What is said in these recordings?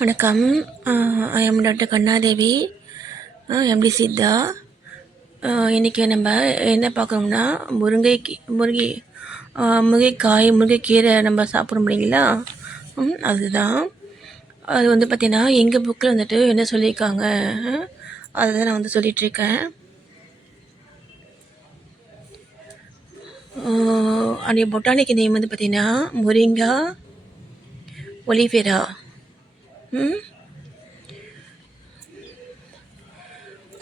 வணக்கம். I am doctor Kannadevi, MD Siddha. இன்றைக்கி நம்ம என்ன பார்க்குறோம்னா முருங்கைக்காய் முருங்கைக்கீரை நம்ம சாப்பிட முடியுங்களா, அதுதான். அது வந்து பார்த்திங்கன்னா எங்கள் புக்கில் வந்துட்டு என்ன சொல்லியிருக்காங்க, அதுதான் நான் வந்து சொல்லிகிட்ருக்கேன். அன்றைய பொட்டானிக் நேம் வந்து பார்த்திங்கன்னா முரிங்கா ஒலிஃபெரா.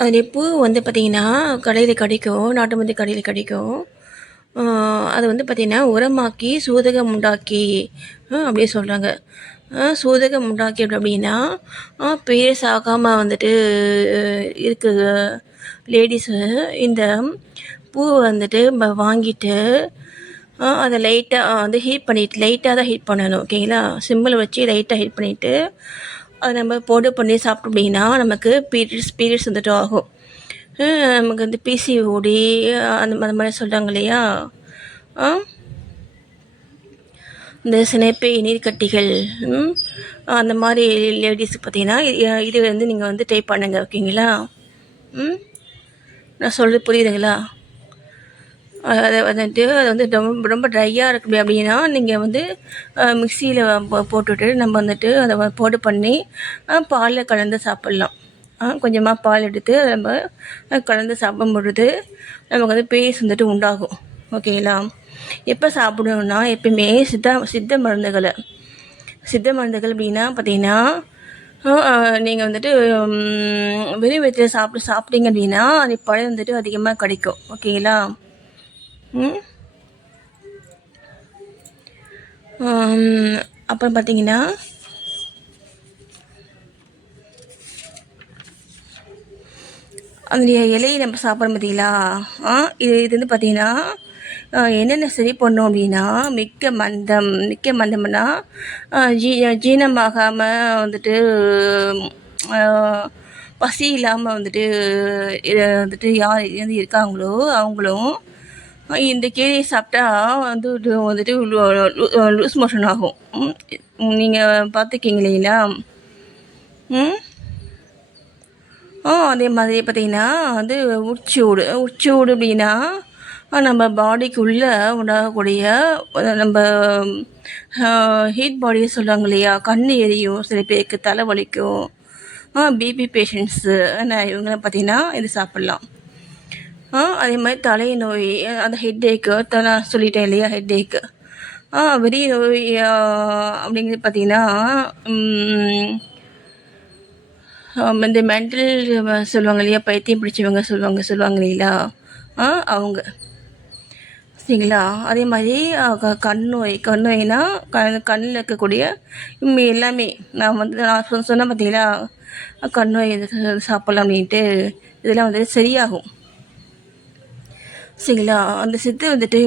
அது பூ வந்து பார்த்திங்கன்னா கடையில் கிடைக்கும், நாட்டு மருந்து கடையில் கிடைக்கும். அது வந்து பார்த்திங்கன்னா உரமாக்கி சூதகம் உண்டாக்கி அப்படியே சொல்கிறாங்க. சூதகம் உண்டாக்கி அப்படின்னா பீரியட்ஸ் ஆகாமல் வந்துட்டு இருக்க லேடிஸு இந்த பூவை வந்துட்டு வாங்கிட்டு அதை லைட்டாக வந்து ஹீட் பண்ணிவிட்டு, லைட்டாக தான் ஹீட் பண்ணணும், ஓகேங்களா. சிம்மில் வச்சு லைட்டாக ஹீட் பண்ணிவிட்டு அதை நம்ம பவுடர் பண்ணி சாப்பிட்டோம் அப்படின்னா நமக்கு பீரியட்ஸ் வந்துட்டு ஆகும். நமக்கு வந்து பிசிஓடி அந்த மாதிரி சொல்கிறாங்க இல்லையா, இந்த சினைப்பை நீர்க்கட்டிகள், அந்த மாதிரி லேடிஸுக்கு பார்த்தீங்கன்னா இது வந்து நீங்கள் வந்து ட்ரை பண்ணுங்கள், ஓகேங்களா. நான் சொல்கிறது புரியுதுங்களா. அதை வந்துட்டு அது வந்து ரொம்ப ட்ரையாக இருக்குது அப்படின்னா நீங்கள் வந்து மிக்சியில் போட்டுவிட்டு நம்ம வந்துட்டு அதை பவுடர் பண்ணி பாலில் கலந்து சாப்பிட்லாம். கொஞ்சமாக பால் எடுத்து அதை நம்ம கலந்து சாப்பிடும் பொழுது நமக்கு வந்து பேஸ் வந்துட்டு உண்டாகும், ஓகேங்களா. எப்போ சாப்பிடணுன்னா எப்பயுமே சித்த மருந்துகள் அப்படின்னா பார்த்தீங்கன்னா நீங்கள் வந்துட்டு வெறும் வயிற்றில் சாப்பிட்டீங்க அப்படின்னா அது பழம் வந்துட்டு அதிகமாக கிடைக்கும், ஓகேங்களா. அப்புறம் பார்த்தீங்கன்னா அதனுடைய இலையை நம்ம சாப்பிட்றோம் பார்த்தீங்களா, இது வந்து பார்த்திங்கன்னா என்னென்ன சரி பண்ணோம் அப்படின்னா மிக்க மந்தம்னா ஜீரணமாகாமல் வந்துட்டு பசி இல்லாமல் வந்துட்டு இதை வந்துட்டு யார் வந்து இருக்காங்களோ அவங்களும் இந்த கீரையை சாப்பிட்டா வந்துட்டு லூஸ் மோஷன் ஆகும். நீங்கள் பார்த்துருக்கீங்க இல்லைங்களா. அதே மாதிரி பார்த்திங்கன்னா வந்து உச்சியூடு அப்படின்னா நம்ம பாடிக்குள்ளே உண்டாகக்கூடிய நம்ம ஹீட் பாடியை சொல்கிறாங்க இல்லையா, கண் எரியும், சில பேருக்கு தலை வலிக்கும், பிபி பேஷண்ட்ஸு இவங்களாம் பார்த்திங்கன்னா இது சாப்பிட்லாம். அதே மாதிரி தலை நோய், அந்த ஹெட்டேக்கு நான் சொல்லிட்டேன் இல்லையா, ஹெட்டேக்கு வெறி நோய் அப்படிங்கிறது பார்த்திங்கன்னா இந்த மென்டல் சொல்லுவாங்க இல்லையா, பைத்தியம் பிடிச்சவங்க சொல்லுவாங்க இல்லைங்களா, அவங்க சரிங்களா. அதே மாதிரி கண் நோய்னா கண்ணில் இருக்கக்கூடிய எல்லாமே நான் சொன்னேன் பார்த்தீங்களா, கண் நோய் சாப்பிட்லாம் அப்படின்ட்டு, இதெல்லாம் வந்து சரியாகும், சரிங்களா. அந்த சித்து வந்துட்டு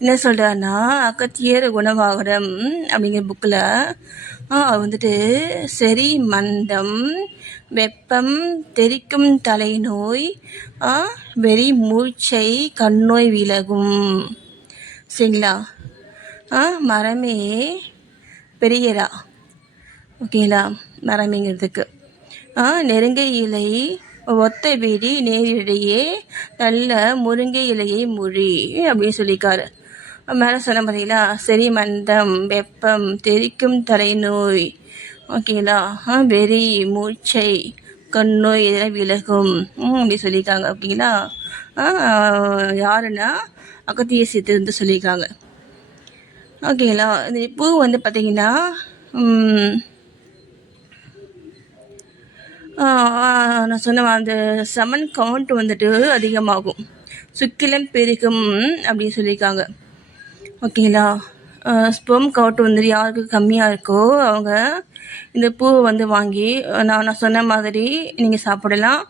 என்ன சொல்கிறாருன்னா அகத்தியர் குணவாகடம் அப்படிங்கிற புக்கில் வந்துட்டு சரி மந்தம், வெப்பம், தெரிக்கும் தலைநோய், வெறி மூச்சை, கண்ணோய் விலகும், சரிங்களா. மரமே பெரியரா, ஓகேங்களா. மரமேங்கிறதுக்கு நெருங்கை இலை ஒத்த வீடி நேரிடையே நல்ல முருங்கை இலையை மொழி அப்படின்னு சொல்லியிருக்காரு. மேலே சொன்ன பார்த்தீங்களா, சரி மந்தம், வெப்பம், தெரிக்கும் தலைநோய், ஓகேங்களா, வெறி மூச்சை, கண்ணோய் இதெல்லாம் விலகும் அப்படி சொல்லியிருக்காங்க, ஓகேங்களா. யாருன்னா அகத்திய சித்து வந்து சொல்லியிருக்காங்க, ஓகேங்களா. இந்த பூ வந்து பார்த்திங்கன்னா நான் சொன்ன அந்த செமன் கவுண்ட் வந்துட்டு அதிகமாகும், சுக்கிலம் பெருகும் அப்படின்னு சொல்லியிருக்காங்க, ஓகேங்களா. ஸ்பெர்ம் கவுண்ட் வந்துட்டு யாருக்கு கம்மியாக இருக்கோ அவங்க இந்த பூவை வந்து வாங்கி நான் சொன்ன மாதிரி நீங்கள் சாப்பிடலாம்.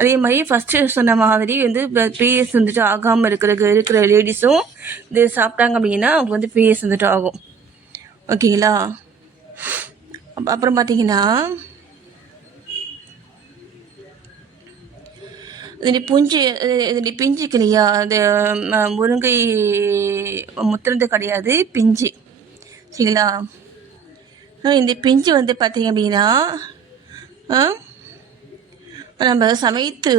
அதே மாதிரி ஃபஸ்ட்டு சொன்ன மாதிரி வந்து பீரியட்ஸ் வந்துட்டு ஆகாமல் இருக்கிற லேடிஸும் இது சாப்பிட்டாங்க அப்படின்னா அவங்க வந்து பீரியட்ஸ் வந்துட்டு ஆகும், ஓகேங்களா. அப்புறம் பார்த்தீங்கன்னா இது பிஞ்சுக்கு இல்லையா, அது முருங்கை முத்துறது கிடையாது, பிஞ்சு, சரிங்களா. இந்த பிஞ்சு வந்து பார்த்திங்க அப்படின்னா நம்ம சமைத்து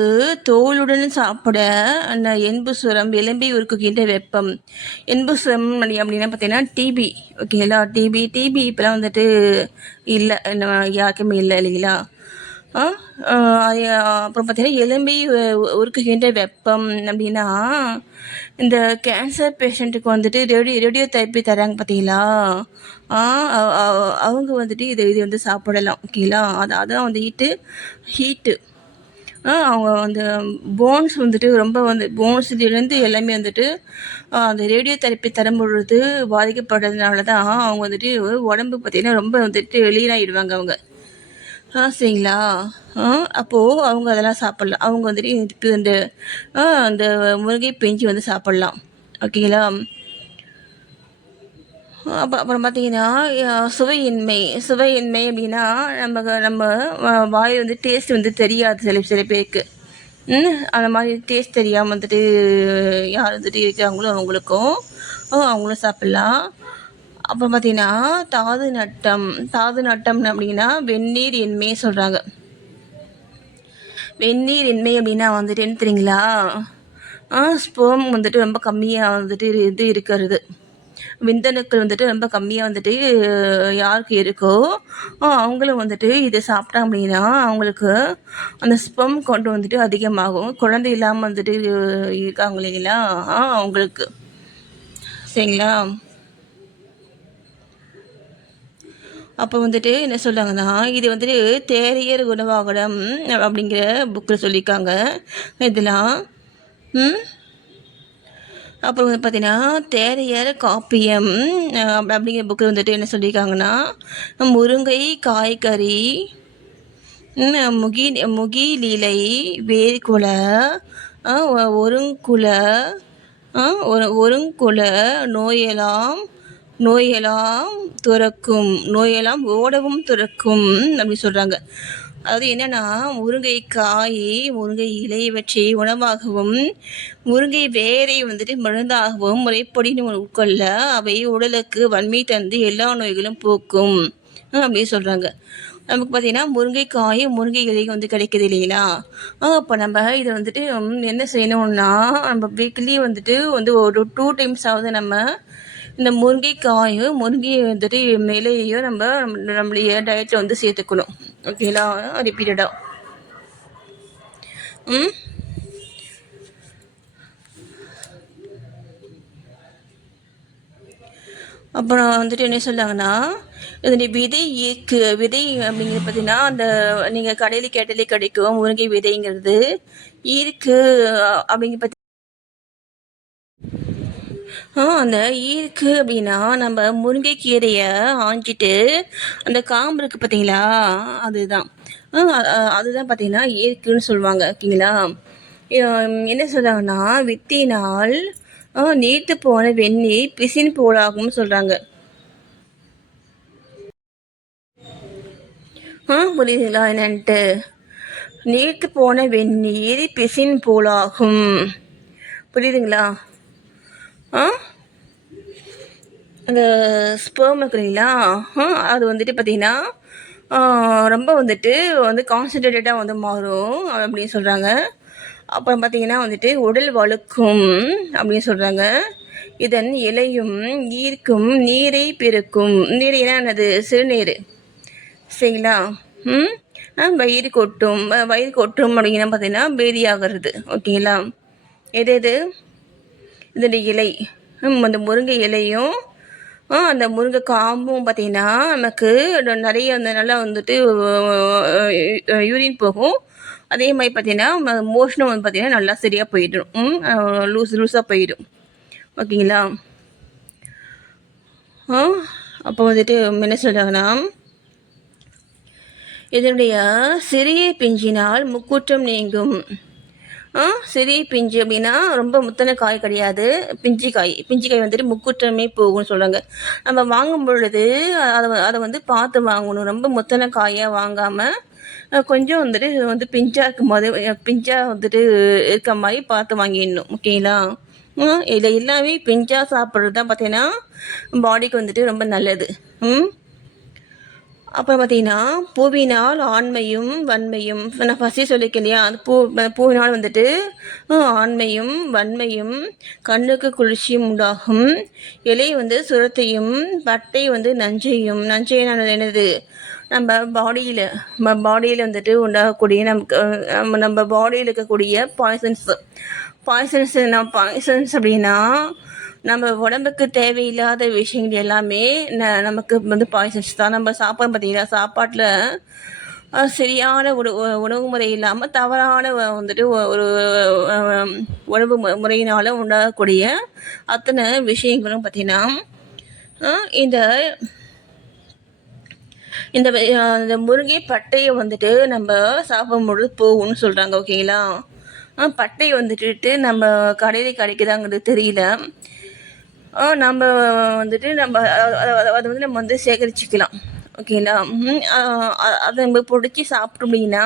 தோலுடன் சாப்பிட அந்த எண்பு சுரம் எலும்பை உருக்குகின்ற வெப்பம். எண்பு சுரம் அப்படின்னா பார்த்தீங்கன்னா டிபி. ஓகேங்களா? டிபி இப்போலாம் வந்துட்டு இல்லை, யாருக்குமே இல்லை இல்லைங்களா? அப்புறம் பார்த்தீங்கன்னா எலும்பை உருக்குகின்ற வெப்பம் அப்படின்னா இந்த கேன்சர் பேஷண்ட்டுக்கு வந்துட்டு ரேடியோ தெரப்பி தராங்க பார்த்தீங்களா? அவங்க வந்துட்டு இது வந்து சாப்பிடலாம். ஓகேங்களா? அதான் வந்து ஹீட்டு அவங்க அந்த போன்ஸ் வந்துட்டு ரொம்ப வந்து போன்ஸ்லேருந்து எல்லாமே வந்துட்டு அந்த ரேடியோ தெரப்பி தரும்பொழுது பாதிக்கப்படுறதுனால தான் அவங்க வந்துட்டு உடம்பு பார்த்திங்கன்னா ரொம்ப வந்துட்டு லீனாகிடுவாங்க அவங்க. சரிங்களா? அப்போது அவங்க அதெல்லாம் சாப்பிட்லாம். அவங்க வந்துட்டு இந்த அந்த முருங்கை பிஞ்சு வந்து சாப்பிட்லாம். ஓகேங்களா? அப்புறம் பார்த்தீங்கன்னா சுவையின்மை அப்படின்னா நம்ம வாயில் வந்து டேஸ்ட் வந்து தெரியாது சில பேருக்கு. அந்த மாதிரி டேஸ்ட் தெரியாமல் வந்துட்டு யார் வந்துட்டு இருக்கிறாங்களோ அவங்களும் சாப்பிட்லாம். அப்புறம் பார்த்தீங்கன்னா தாது நட்டம் அப்படின்னா வெந்நீர் இன்மை சொல்கிறாங்க. வெந்நீர் இன்மை அப்படின்னா வந்துட்டு என்ன தெரியுங்களா? ஸ்பெர்ம் வந்துட்டு ரொம்ப கம்மியாக வந்துட்டு இது இருக்கிறது. விந்தணுக்கள் வந்துட்டு ரொம்ப கம்மியாக வந்துட்டு யாருக்கு இருக்கோ அவங்களும் வந்துட்டு இதை சாப்பிட்டாங்க அப்படின்னா அவங்களுக்கு அந்த ஸ்பெர்ம் கொண்டு வந்துட்டு அதிகமாகும். குழந்தை இல்லாமல் வந்துட்டு இருக்காங்க இல்லைங்களா? அவங்களுக்கு. சரிங்களா? அப்போ வந்துட்டு என்ன சொல்கிறாங்கன்னா இது வந்துட்டு தேரையர் குணவாகடம் அப்படிங்கிற புக்கில் சொல்லியிருக்காங்க இதெல்லாம். அப்புறம் வந்து பார்த்தீங்கன்னா தேரையர் காப்பியம் அப்படிங்கிற புக்கில் வந்துட்டு என்ன சொல்லியிருக்காங்கன்னா முருங்கை காய்கறி முகிலீலை வேர்குல ஒருங்குல நோயெல்லாம் நோயெல்லாம் ஓடவும் துறக்கும் அப்படின்னு சொல்கிறாங்க. அதாவது என்னென்னா முருங்கை இலை இவற்றை உணவாகவும் முருங்கை வேரை வந்துட்டு மருந்தாகவும் முறைப்படி உட்கொள்ள அவை உடலுக்கு வன்மை தந்து எல்லா நோய்களும் போக்கும் அப்படின்னு சொல்கிறாங்க. நமக்கு பார்த்திங்கன்னா முருங்கைக்காயும் முருங்கை இலையும் வந்து கிடைக்கிது இல்லைங்களா? அப்போ நம்ம இதை வந்துட்டு என்ன செய்யணும்னா நம்ம வீக்லி வந்துட்டு ஒரு 2 times ஆகுது நம்ம இந்த முருங்கைக்காயும் முருங்கை வந்துட்டு இலையையும் நம்மளுடைய டயட்டில் வந்து சேர்த்துக்கணும். ஓகேங்களா? ரிப்பீட்டடாக. அப்புறம் வந்துட்டு என்ன சொல்கிறாங்கன்னா இதனுடைய விதை அப்படிங்கிறது பார்த்தீங்கன்னா அந்த நீங்கள் கடையில் கேட்டாலே கிடைக்கும். முருங்கை விதைங்கிறது ஈர்க்கு அப்படிங்கிற பற்றி அந்த ஈர்க்கு அப்படின்னா நம்ம முருங்கைக்கீரையை ஆஞ்சிட்டு அந்த காம்பு இருக்குது பார்த்தீங்களா? அதுதான் பார்த்தீங்கன்னா ஈர்க்குன்னு சொல்லுவாங்க. ஓகேங்களா? என்ன சொல்கிறாங்கன்னா வித்தினால் நீர்த்து போன வெந்நீர் பிசின் போலாகும்னு சொல்கிறாங்க. புரியுதுங்களா என்னன்ட்டு? நீர்த்து போன வெந்நீர் பிசின் போலாகும். புரியுதுங்களா? அந்த ஸ்பெர்ம் இருக்குங்களா? அது வந்துட்டு பார்த்திங்கன்னா ரொம்ப வந்துட்டு கான்சன்ட்ரேட்டடாக வந்து மாறும் அப்படின்னு சொல்கிறாங்க. அப்புறம் பார்த்திங்கன்னா வந்துட்டு உடல் வழுக்கும் அப்படின்னு சொல்கிறாங்க. இதன் இலையும் ஈர்க்கும் நீரை பெருக்கும். நீரைனா என்னது? சிறுநீர். சரிங்களா? வயிறு கொட்டும் அப்படிங்கன்னா பார்த்திங்கன்னா பேதியாகிறது. ஓகேங்களா? எது இதனுடைய இலை அந்த முருங்கை இலையும் அந்த முருங்கை காம்பும் பார்த்திங்கன்னா நமக்கு நிறைய அந்த நல்லா வந்துட்டு யூரின் போகும். அதே மாதிரி பார்த்திங்கன்னா மோஷனும் வந்து பார்த்திங்கன்னா நல்லா சரியாக போயிடும். லூஸாக போயிடும். ஓகேங்களா? அப்போ வந்துட்டு என்ன சொல்கிறாங்கன்னா இதனுடைய சிறிய பிஞ்சினால் முக்கூற்றம் நீங்கும். சிறிய பிஞ்சு அப்படின்னா ரொம்ப முத்தனை காய் கிடையாது. பிஞ்சு காய் வந்துட்டு முக்கூற்றமே போகும்னு சொல்கிறாங்க. நம்ம வாங்கும் பொழுது அதை வந்து பார்த்து வாங்கணும். ரொம்ப முத்தனை காயாக வாங்காமல் கொஞ்சம் வந்துட்டு பிஞ்சாக இருக்கும் போது பிஞ்சாக வந்துட்டு இருக்க மாதிரி பார்த்து வாங்கிடணும். ஓகேங்களா? இதில் எல்லாமே பிஞ்சாக சாப்பிட்றது தான் பார்த்தீங்கன்னா பாடிக்கு வந்துட்டு ரொம்ப நல்லது. அப்புறம் பார்த்தீங்கன்னா, பூவினால் ஆண்மையும் வன்மையும் நான் ஃபர்ஸ்ட்டே சொல்லியிருக்கேன் இல்லையா? அந்த பூவினால் வந்துட்டு ஆண்மையும் வன்மையும் கண்ணுக்கு குளிர்ச்சியும் உண்டாகும். இலை வந்து சுரத்தையும், பட்டை வந்து நஞ்சையும். நஞ்சைனானது என்னது? நம்ம பாடியில் வந்துட்டு உண்டாகக்கூடிய நம்ம பாடியில் இருக்கக்கூடிய பாய்சன்ஸ். பாய்சன்ஸ் அப்படின்னா நம்ம உடம்புக்கு தேவையில்லாத விஷயங்கள் எல்லாமே நமக்கு வந்து பாய்சன்ஸ் தான். நம்ம சாப்பாடு பார்த்தீங்கன்னா, சாப்பாட்டில் சரியான உணவு முறை இல்லாமல் தவறான வந்துட்டு ஒரு உணவு முறையினால் உண்டாகக்கூடிய அத்தனை விஷயங்களும் பார்த்திங்கன்னா இந்த இந்த முருங்கை பட்டையை வந்துட்டு நம்ம சாப்பிடும்பொழுது போகும்னு சொல்கிறாங்க. ஓகேங்களா? பட்டை வந்துட்டு நம்ம கடையில் கிடைக்குதாங்கிறது தெரியல. நம்ம வந்துட்டு அதை வந்து நம்ம வந்து சேகரிச்சுக்கலாம். ஓகேங்களா? அதை நம்ம பிடிச்சி சாப்பிட்டோம் அப்படின்னா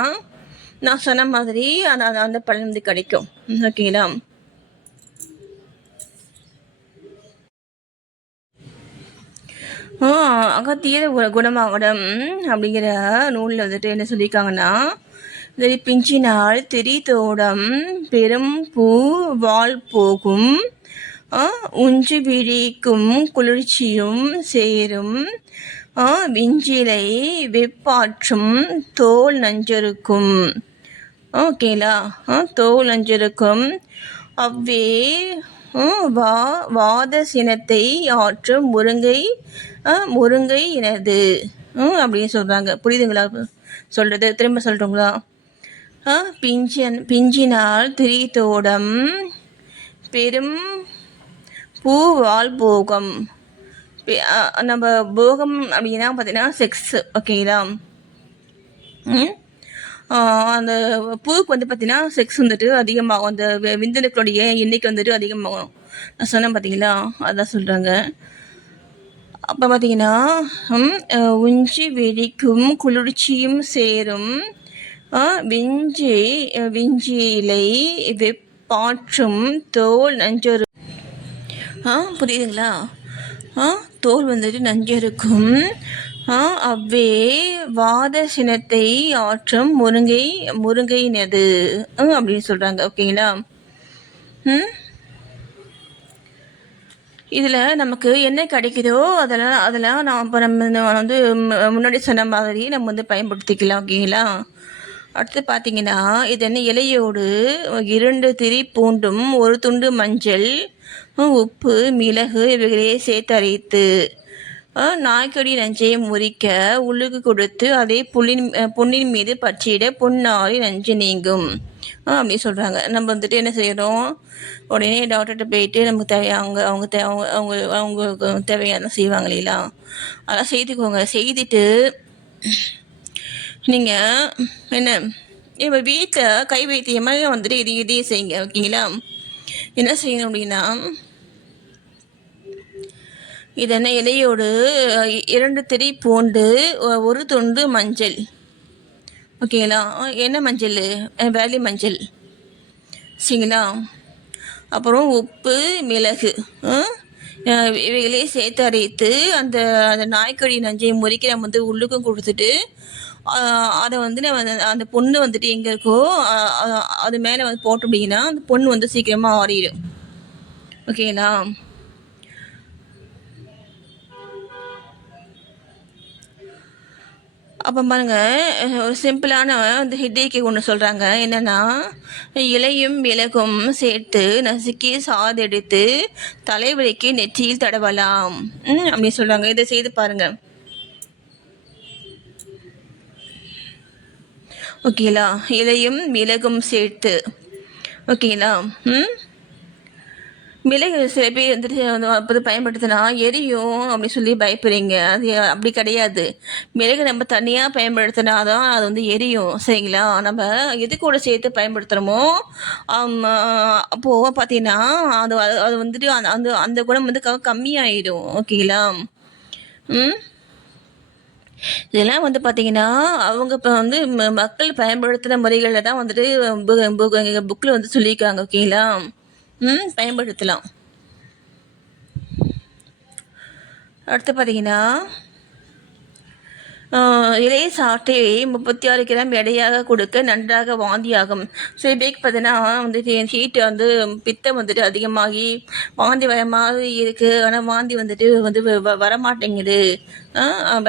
நான் சொன்ன மாதிரி அந்த பலன் வந்து கிடைக்கும். ஓகேங்களா? அகத்தியர் குணமாகடம் அப்படிங்கிற நூலில் வந்துட்டு என்ன சொல்லியிருக்காங்கன்னா, பிஞ்சினால் திரி தோடம் பெரும் பூ வால் போகும், உஞ்சு விழிக்கும் குளிர்ச்சியும் சேரும், விஞ்சிலை வெப்பாற்றும் தோல் நஞ்சருக்கும். ஓகேங்களா? தோல் நஞ்சருக்கும் அவ்வே வாத சினத்தை ஆற்றும் முருங்கை இனது அப்படின்னு சொல்கிறாங்க. புரியுதுங்களா சொல்கிறது? திரும்ப சொல்கிறோங்களா? பிஞ்சினால் திரி தோடம் பெரும் பூவால் போகம். நம்ம போகம் அப்படின்னா பார்த்தீங்கன்னா செக்ஸ். ஓகேங்களா? அந்த பூவுக்கு வந்து பார்த்திங்கன்னா செக்ஸ் வந்துட்டு அதிகமாகும். அந்த விந்தணுக்களுடைய எண்ணிக்கை வந்துட்டு அதிகமாகும். நான் சொன்னேன் பார்த்தீங்களா? அதான் சொல்கிறாங்க. அப்போ பார்த்தீங்கன்னா உஞ்சி வெடிக்கும் குளிர்ச்சியும் சேரும், விஞ்சி இலை வெப்பாற்றும் தோல் நஞ்சரு. புரியுதுங்களா? தோல் வந்துட்டு நஞ்சருக்கும் அவ்வே வாத சினத்தை ஆற்றும் முருங்கையினது அப்படின்னு சொல்கிறாங்க. ஓகேங்களா? இதில் நமக்கு என்ன கிடைக்குதோ அதெல்லாம் நம்ம வந்து முன்னாடி சொன்ன மாதிரி நம்ம வந்து பயன்படுத்திக்கலாம். ஓகேங்களா? அடுத்து பார்த்தீங்கன்னா, இது என்ன? இலையோடு 2 திரி பூண்டும் 1 துண்டு மஞ்சள், உப்பு, மிளகு இவைகளையே சேர்த்து அரைத்து நாய்க்கடி நஞ்சை முறிக்க உள்ளுக்கு கொடுத்து அதே புண்ணின் மீது பற்றிட புண்ணாரி நஞ்சு நீங்கும் அப்படின்னு சொல்கிறாங்க. நம்ம வந்துட்டு என்ன செய்யறோம்? உடனே டாக்டர்கிட்ட போயிட்டு நமக்கு அவங்க தேவையான செய்வாங்க இல்லைங்களா? அதெல்லாம் செய்துக்கோங்க. செய்துட்டு நீங்கள் என்ன இப்போ வீட்டில் கை வைத்தியமாக வந்துட்டு இதையும் செய்யுங்க. ஓகேங்களா? என்ன செய்யணும் அப்படின்னா, இதென்ன இலையோடு 2 திரி பூண்டு 1 துண்டு மஞ்சள். ஓகேங்களா? என்ன மஞ்சள்? வேலி மஞ்சள். சரிங்களா? அப்புறம் உப்பு, மிளகு இவைகளையும் சேர்த்து அரைத்து அந்த நாய்க்கடி நஞ்சை முறிக்க நம்ம வந்து உள்ளுக்கும் கொடுத்துட்டு அதை வந்து நம்ம அந்த பொண்ணு வந்துட்டு எங்கே இருக்கோ அது மேலே வந்து போட்டோம் அப்படின்னா அந்த பொண்ணு வந்து சீக்கிரமாக ஆறிடும். ஓகேங்களா? அப்போ பாருங்கள், ஒரு சிம்பிளான வந்து ஹெட்டேக்கு ஒன்று சொல்கிறாங்க. என்னென்னா, இலையும் மிளகும் சேர்த்து நசுக்கி சாதெடுத்து தலைவலிக்கு நெற்றியில் தடவலாம் அப்படின்னு சொல்கிறாங்க. இதை செய்து பாருங்கள். ஓகேங்களா? இலையும் மிளகும் சேர்த்து. ஓகேங்களா? மிளகு சில பேர் வந்துட்டு அப்போது பயன்படுத்தினா எரியும் அப்படின்னு சொல்லி பயப்படுறீங்க. அது அப்படி கிடையாது. மிளகு நம்ம தனியாக பயன்படுத்தினா தான் அது வந்து எரியும். சரிங்களா? நம்ம எது கூட சேர்த்து பயன்படுத்துகிறோமோ அப்போது பார்த்தீங்கன்னா அது அது வந்துட்டு அந்த அந்த குணம் வந்து கம்மியாயிடும். ஓகேங்களா? இதெல்லாம் வந்து பார்த்தீங்கன்னா அவங்க இப்போ வந்து மக்கள் பயன்படுத்துகிற முறைகளில் தான் வந்துட்டு புக்கில் வந்து சொல்லியிருக்காங்க. ஓகேங்களா? பயன்படுத்தலாம். அடுத்து பார்த்தீங்கன்னா இலைய சாற்றை 36 கிராம் எடையாக கொடுக்க நன்றாக வாந்தியாகும். சில பேருக்கு பார்த்தீங்கன்னா வந்துட்டு என் ஹீட்டு வந்து பித்தம் வந்துட்டு அதிகமாகி வாந்தி வர மாதிரி இருக்குது, ஆனால் வாந்தி வந்துட்டு வந்து வரமாட்டேங்குது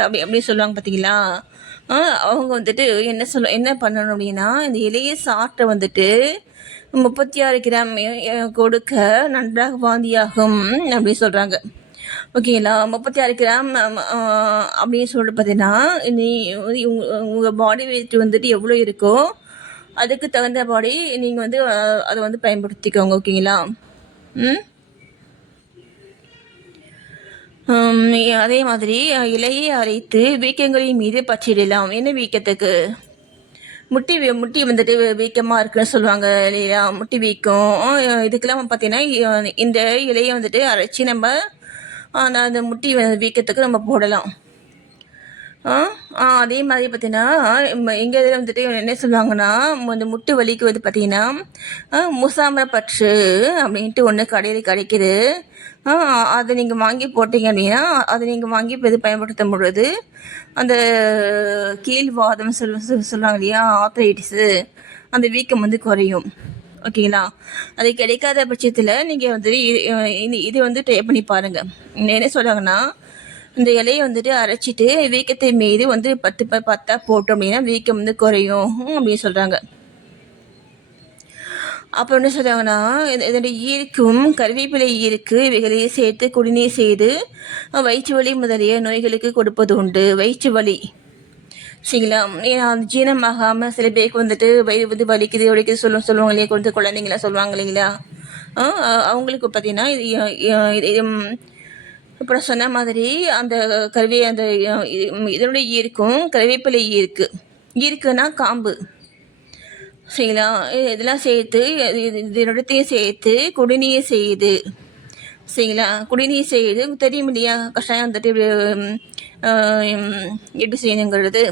அப்படின்னு சொல்லுவாங்க பார்த்தீங்களா. அவங்க வந்துட்டு என்ன பண்ணணும் அப்படின்னா, இந்த இலைய சாற்றை வந்துட்டு 36 கிராம் கொடுக்க நன்றாக வாந்தியாகும் அப்படின்னு சொல்கிறாங்க. ஓகேங்களா. 36 கிராம் அப்படின்னு சொல்லிட்டு பார்த்தீங்கன்னா, நீ உங்கள் பாடி வெயிட் வந்துட்டு எவ்வளோ இருக்கோ அதுக்கு தகுந்த பாடி நீங்கள் வந்து அதை வந்து பயன்படுத்திக்கோங்க. ஓகேங்களா. அதே மாதிரி இலையை அரைத்து வீக்கங்களின் மீது பச்சிடலாம். என்ன வீக்கத்துக்கு? முட்டி வந்துட்டு வீக்கமாக இருக்குன்னு சொல்லுவாங்க இல்லையா, முட்டி வீக்கம். இதுக்கெல்லாம் பார்த்தீங்கன்னா இந்த இலையை வந்துட்டு அரைச்சி நம்ம அந்த முட்டி வீக்கத்துக்கு நம்ம போடலாம். அதே மாதிரி பார்த்தீங்கன்னா எங்கள் இதில் வந்துட்டு என்ன சொல்லுவாங்கன்னா, அந்த முட்டு வலிக்கு வந்து பார்த்தீங்கன்னா முசாமரப்பற்று அப்படின்ட்டு ஒன்று கடையில் கிடைக்கிது. அதை நீங்கள் வாங்கி போட்டிங்க அப்படின்னா, அதை நீங்கள் வாங்கி இப்போ இது பயன்படுத்தும் பொழுது அந்த கீழ்வாதம் சொல்லுவாங்க இல்லையா, ஆர்த்ரைட்டிஸு, அந்த வீக்கம் வந்து குறையும். ஓகேங்களா. அது கிடைக்காத பட்சத்தில் நீங்கள் வந்து இது வந்து ட்ரை பண்ணி பாருங்கள். என்ன சொல்கிறாங்கன்னா, இந்த இலையை வந்துட்டு அரைச்சிட்டு வீக்கத்தை மீது வந்து 10 போட்டோம் அப்படின்னா வீக்கம் வந்து குறையும் அப்படின்னு சொல்கிறாங்க. அப்புறம் என்ன சொல்கிறாங்கன்னா, இதனுடைய ஈர்க்கும் கருவேப்பிலை ஈருக்கு இவைகளையே சேர்த்து குடிநீர் செய்து வயிற்று வலி முதலிய நோய்களுக்கு கொடுப்பது உண்டு. வயிற்று வலி சரிங்களா, அந்த ஜீரணமாகாமல் சில பேருக்கு வந்துட்டு வயிறு வந்து வலிக்குது சொல்லுவாங்க இல்லையா, குழந்தைங்களா சொல்லுவாங்க இல்லைங்களா. அவங்களுக்கு பார்த்தீங்கன்னா இது இப்போ நான் சொன்ன மாதிரி அந்த இதனுடைய ஈர்க்கும் கருவேப்பிலை ஈர்க்குன்னா காம்பு சரிங்களா, இதெல்லாம் சேர்த்து இதனுடையத்தையும் சேர்த்து குடிநீர் செய்யுது சரிங்களா. குடிநீர் செய்யுது தெரியும் இல்லையா, கஷாயம் வந்துட்டு எப்படி செய்யணுங்கிறது.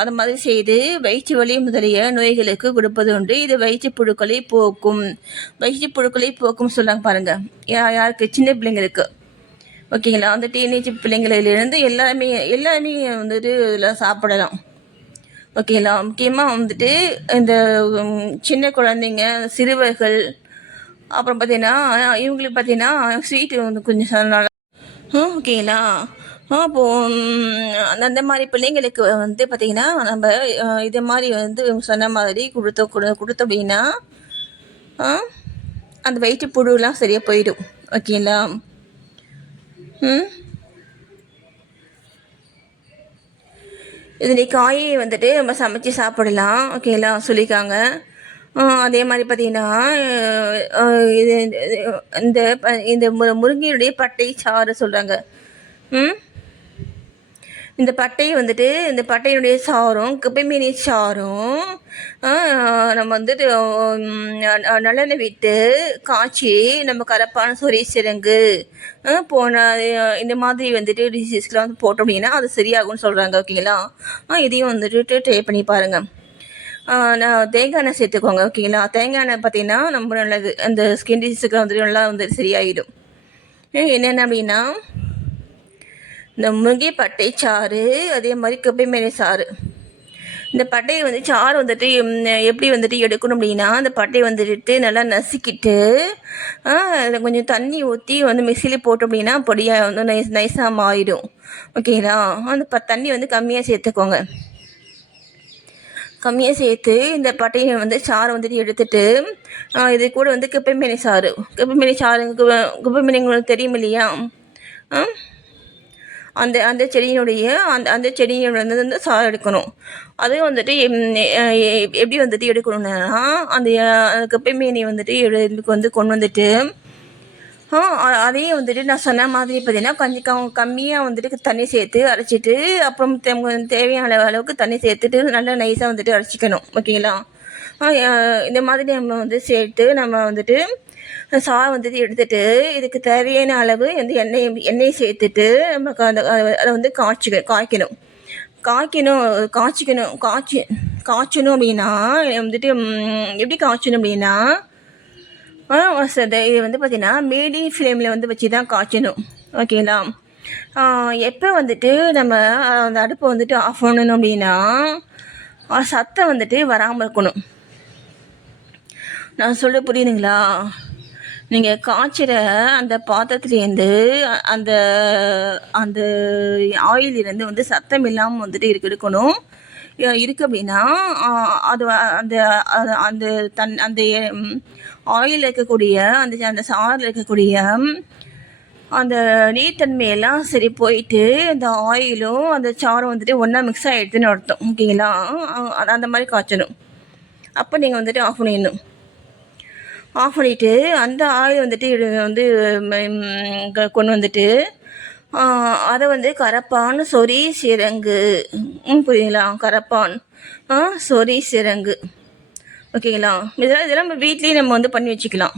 அது மாதிரி செய்து வயிற்று வலி முதலிய நோய்களுக்கு கொடுப்பது உண்டு. இது வயிற்று புழுக்களை போக்கும் சொல்லுவாங்க பாருங்கள். யாருக்கு? சின்ன பிள்ளைங்களுக்கு. ஓகேங்களா. அந்த டீனேஜ் பிள்ளைங்களிலிருந்து எல்லாருமே வந்துட்டு இதில் சாப்பிடலாம். ஓகேங்களா. முக்கியமாக வந்துட்டு இந்த சின்ன குழந்தைங்க, சிறுவர்கள், அப்புறம் பார்த்தீங்கன்னா இவங்களுக்கு பார்த்தீங்கன்னா ஸ்வீட்டு வந்து கொஞ்சம் நல்லா ஓகேங்களா. அப்போது அந்த மாதிரி பிள்ளைங்களுக்கு வந்து பார்த்திங்கன்னா நம்ம இது மாதிரி வந்து சொன்ன மாதிரி கொடுத்தோம் அப்படின்னா அந்த வயிற்று புழுலாம் சரியாக போயிடும். ஓகேங்களா. இதனுடைய காயை வந்துட்டு நம்ம சமைச்சு சாப்பிடலாம். ஓகேங்களா சொல்லியிருக்காங்க. அதே மாதிரி பார்த்திங்கன்னா இது இந்த முருங்கையுடைய பட்டை சாறு சொல்கிறாங்க. இந்த பட்டையினுடைய சாரும் குப்பைமேனி சாரும் நம்ம வந்துட்டு நல்லெண்ணெய் விட்டு காய்ச்சி நம்ம கரப்பான், சொறி, சிரங்கு போன இந்த மாதிரி வந்துட்டு டிசீஸ்க்கெலாம் வந்து போட்டோம் அப்படின்னா அது சரியாகும்னு சொல்கிறாங்க. ஓகேங்களா. இதையும் வந்துட்டு ட்ரை பண்ணி பாருங்கள். நான் தேங்காய் எண்ணெய் சேர்த்துக்கோங்க. ஓகேங்களா. தேங்காய் எண்ணெய் பார்த்திங்கன்னா ரொம்ப நல்லது, அந்த ஸ்கின் டிசீஸுக்கு வந்துட்டு நல்லா வந்து சரியாயிடும். என்னென்ன அப்படின்னா இந்த முருங்கை பட்டை சாறு, அதே மாதிரி குப்பைமேனி சாறு. இந்த பட்டையை வந்து சாறு வந்துட்டு எப்படி வந்துட்டு எடுக்கணும் அப்படின்னா, அந்த பட்டையை வந்துட்டு நல்லா நசுக்கிட்டு அதில் கொஞ்சம் தண்ணி ஊற்றி வந்து மிக்சியில் போட்டோம் அப்படின்னா பொடியாக வந்து நைஸாக மாறிடும். ஓகேங்களா. அந்த தண்ணி வந்து கம்மியாக சேர்த்துக்கோங்க. கம்மியாக சேர்த்து இந்த பட்டையை வந்து சாறை வந்துட்டு எடுத்துட்டு இது கூட வந்து குப்பைமேனி சாறு உங்களுக்கு தெரியும் இல்லையா, அந்த செடியினுடைய அந்த செடியை வந்து சாறு எடுக்கணும். அதையும் வந்துட்டு எப்படி வந்துட்டு எடுக்கணும்னா, அந்த குப்பைமேனி வந்துட்டு இதுக்கு வந்து கொண்டு வந்துட்டு அதையும் வந்துட்டு நான் சொன்ன மாதிரி பார்த்தீங்கன்னா கொஞ்சம் கம்மியாக வந்துட்டு தண்ணி சேர்த்து அரைச்சிட்டு அப்புறம் தேவையான அளவுக்கு தண்ணி சேர்த்துட்டு நல்லா நைஸாக வந்துட்டு அரைச்சிக்கணும். ஓகேங்களா. இந்த மாதிரி நம்ம வந்து சேர்த்து நம்ம வந்துட்டு சாறை வந்துட்டு எடுத்துகிட்டு இதுக்கு தேவையான அளவு வந்து எண்ணெய் சேர்த்துட்டு நமக்கு அதை வந்து காய்ச்சணும் அப்படின்னா வந்துட்டு எப்படி காய்ச்சணும் அப்படின்னா இது வந்து பார்த்திங்கன்னா மீடியம் ஃப்ளேமில் வந்து வச்சு தான் காய்ச்சணும். ஓகேங்களா. எப்போ வந்துட்டு நம்ம அந்த அடுப்பை வந்துட்டு ஆஃப் பண்ணணும் அப்படின்னா சத்தம் வந்துட்டு வராமல் இருக்கணும். நான் சொல்ல புரியுதுங்களா? நீங்கள் காய்ச்சிற அந்த பாத்திரத்துலேருந்து அந்த அந்த ஆயிலிருந்து வந்து சத்தம் இல்லாமல் வந்துட்டு இருக்கணும். இருக்குது அப்படின்னா அது அந்த அந்த அந்த ஆயில் இருக்கக்கூடிய அந்த சாறில் இருக்கக்கூடிய அந்த நீர்த்தன்மையெல்லாம் சரி போயிட்டு அந்த ஆயிலும் அந்த சாரும் வந்துட்டு ஒன்றா மிக்ஸ் ஆகிடுதுன்னு அர்த்தம். ஓகேங்களா? அந்த மாதிரி காய்ச்சணும். அப்போ நீங்கள் வந்துட்டு ஆஃப் பண்ணிடணும். ஆஃப் பண்ணிவிட்டு அந்த ஆயில் வந்துட்டு வந்து கொண்டு வந்துட்டு அதை வந்து கரப்பான் சொறி சிரங்கு புரியுங்களா? கரப்பான் சொறி சிரங்கு. ஓகேங்களா? இதெல்லாம் நம்ம வீட்லேயே நம்ம வந்து பண்ணி வச்சுக்கலாம்.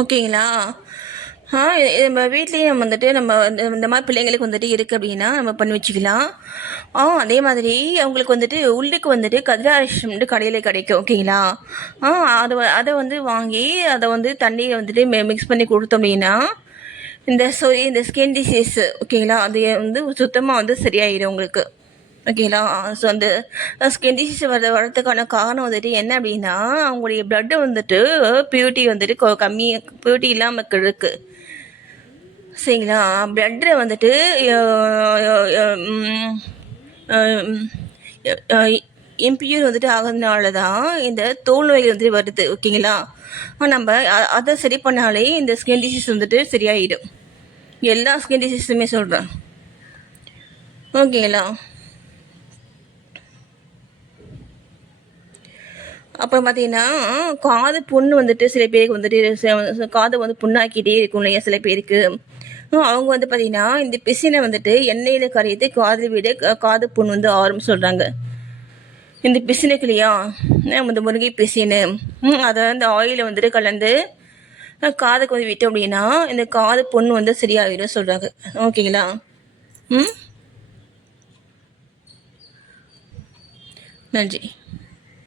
ஓகேங்களா? நம்ம வீட்லேயே நம்ம வந்துட்டு நம்ம இந்த மாதிரி பிள்ளைங்களுக்கு வந்துட்டு இருக்குது அப்படின்னா நம்ம பண்ணி வச்சுக்கலாம். அதே மாதிரி அவங்களுக்கு வந்துட்டு உள்ளுக்கு வந்துட்டு கதிராரிஷம் வந்து கடையில் கிடைக்கும். ஓகேங்களா? அதை வந்து வாங்கி அதை வந்து தண்ணியை வந்துட்டு மிக்ஸ் பண்ணி கொடுத்தோம் அப்படின்னா இந்த ஸ்கின் டிசீஸ் ஓகேங்களா அது வந்து சுத்தமாக வந்து சரியாயிடும் உங்களுக்கு. ஓகேங்களா? ஸோ அந்த ஸ்கின் டிசீஸ் வரதுக்கான காரணம் வந்துட்டு என்ன அப்படின்னா அவங்களுடைய ப்ளட்டு வந்துட்டு பியூரிட்டி வந்துட்டு பியூரிட்டி இல்லாமல் இருக்குது. சரிங்களா? ப்ளட்டில் வந்துட்டு இம்பியூர் வந்துட்டு ஆகிறதுனால தான் இந்த தோல் நோய்கள் வந்துட்டு வருது. ஓகேங்களா? நம்ம அதை சரி பண்ணாலே இந்த ஸ்கின் டிசீஸ் வந்துட்டு சரியாயிடும். எல்லா ஸ்கின் டிசீஸுமே சொல்கிறேன். ஓகேங்களா? அப்புறம் பார்த்தீங்கன்னா காது புண்ணு வந்துட்டு சில பேருக்கு வந்துட்டு காது வந்து புண்ணாக்கிட்டே இருக்கும் இல்லையா சில பேருக்கு. அவங்க வந்து பார்த்தீங்கன்னா இந்த பிசினை வந்துட்டு எண்ணெயில் கரையிட்டு காதில் விட காது புண்ணு வந்து ஆறும் சொல்கிறாங்க. இந்த பிசினுக்கு இல்லையா இந்த முருங்கை பிசினு அதை வந்து ஆயிலை வந்துட்டு கலந்து காதுக்கு வந்து விட்டோம் அப்படின்னா இந்த காது புண்ணு வந்து சரியாகிடும் சொல்கிறாங்க. ஓகேங்களா? நன்றி.